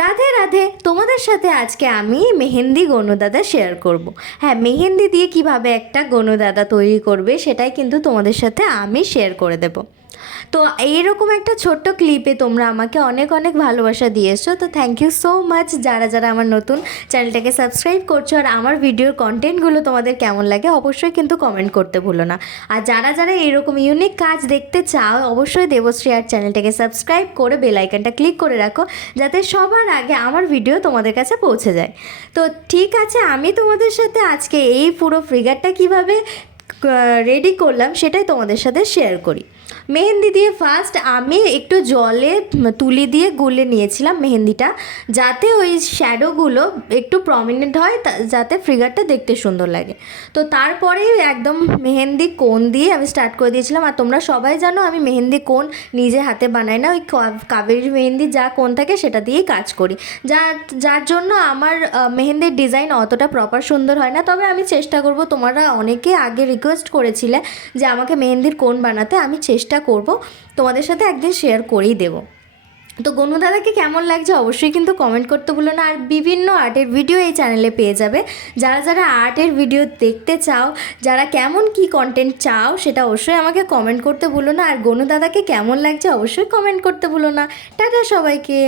রাধে রাধে, তোমাদের সাথে আজকে আমি মেহেন্দি গনুদাদা শেয়ার করব। হ্যাঁ, মেহেন্দি দিয়ে কিভাবে একটা গনুদাদা তৈরি করবে সেটাই কিন্তু তোমাদের সাথে আমি শেয়ার করে দেব। তো এইরকম একটা ছোট্ট ক্লিপে তোমরা আমাকে অনেক অনেক ভালোবাসা দিয়েছো, তো থ্যাংক ইউ সো মাচ। যারা যারা আমার নতুন চ্যানেলটাকে সাবস্ক্রাইব করছো আর আমার ভিডিওর কন্টেন্টগুলো তোমাদের কেমন লাগে অবশ্যই কিন্তু কমেন্ট করতে ভুলো না। আর যারা যারা এরকম ইউনিক কাজ দেখতে চাও অবশ্যই দেবশ্রী আর্ট চ্যানেলটাকে সাবস্ক্রাইব করে বেল আইকনটা ক্লিক করে রাখো, যাতে সবার আগে আমার ভিডিও তোমাদের কাছে পৌঁছে যায়। তো ঠিক আছে, আমি তোমাদের সাথে আজকে এই পুরো ফিগারটা কিভাবে রেডি করলাম সেটাই তোমাদের সাথে শেয়ার করি। মেহেন্দি দিয়ে ফার্স্ট আমি একটু জলে তুলি দিয়ে গুলে নিয়েছিলাম মেহেন্দিটা, যাতে ওই শ্যাডোগুলো একটু প্রমিনেন্ট হয়, যাতে ফিগারটা দেখতে সুন্দর লাগে। তো তারপরেই একদম মেহেন্দি কোন দিয়ে আমি স্টার্ট করে দিয়েছিলাম। আর তোমরা সবাই জানো আমি মেহেন্দি কোন নিজে হাতে বানাই না, ওই কাবেরি মেহেন্দি যা কোন থাকে সেটা দিয়েই কাজ করি, যার জন্য আমার মেহেন্দির ডিজাইন অতটা প্রপার সুন্দর হয় না। তবে আমি চেষ্টা করব, তোমরা অনেকে আগে রিকোয়েস্ট করেছিলে যে আমাকে মেহেন্দির কোন বানাতে, আমি চেষ্টা করব তোমাদের সাথে একদিন শেয়ার করেই দেবো। তো গনু দাদাকে কেমন লাগছে অবশ্যই কিন্তু কমেন্ট করতে ভুলো না। আর বিভিন্ন আর্টের ভিডিও এই চ্যানেলে পেয়ে যাবে। যারা যারা আর্টের ভিডিও দেখতে চাও, যারা কেমন কি কন্টেন্ট চাও সেটা অবশ্যই আমাকে কমেন্ট করতে ভুলো না। আর গনু দাদাকে কেমন লাগছে অবশ্যই কমেন্ট করতে ভুলো না। টাটা সবাইকে।